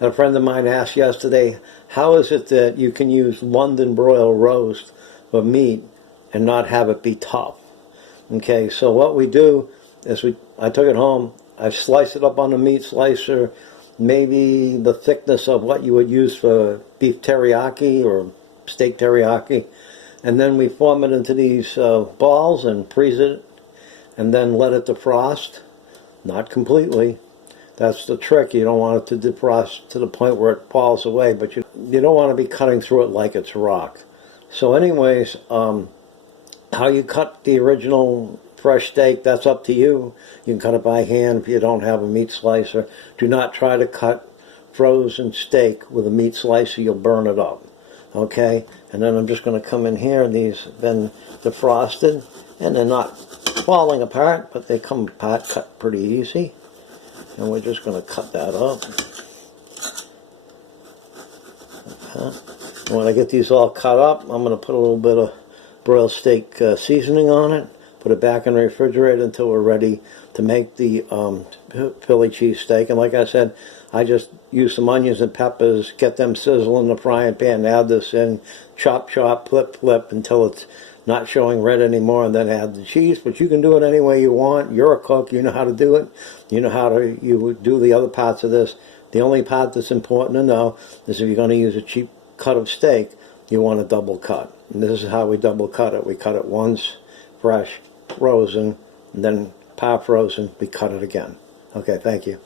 A friend of mine asked yesterday, how is it that you can use London Broil Roast for meat and not have it be tough? Okay, so what we do is I took it home, I sliced it up on the meat slicer, maybe the thickness of what you would use for beef teriyaki or steak teriyaki, and then we form it into these balls and freeze it, and then let it defrost. Not completely. That's the trick. You don't want it to defrost to the point where it falls away, but you don't want to be cutting through it like it's rock. So anyways, how you cut the original fresh steak, that's up to you. You can cut it by hand if you don't have a meat slicer. Do not try to cut frozen steak with a meat slicer. You'll burn it up. Okay? And then I'm just going to come in here. These have been defrosted, and they're not falling apart, but they come apart cut pretty easy. And we're just going to cut that up. Okay. When I get these all cut up, I'm going to put a little bit of broiled steak seasoning on it, put it back in the refrigerator until we're ready to make the Philly cheesesteak. And like I said, I just use some onions and peppers, get them sizzle in the frying pan, add this in, chop, chop, flip, flip until it's not showing red anymore, and then add the cheese. But you can do it any way you want. You're a cook. You know how to do it. You know how to do the other parts of this. The only part that's important to know is if you're going to use a cheap cut of steak, you want a double cut. And this is how we double cut it. We cut it once, fresh, frozen, and then part frozen, we cut it again. Okay, thank you.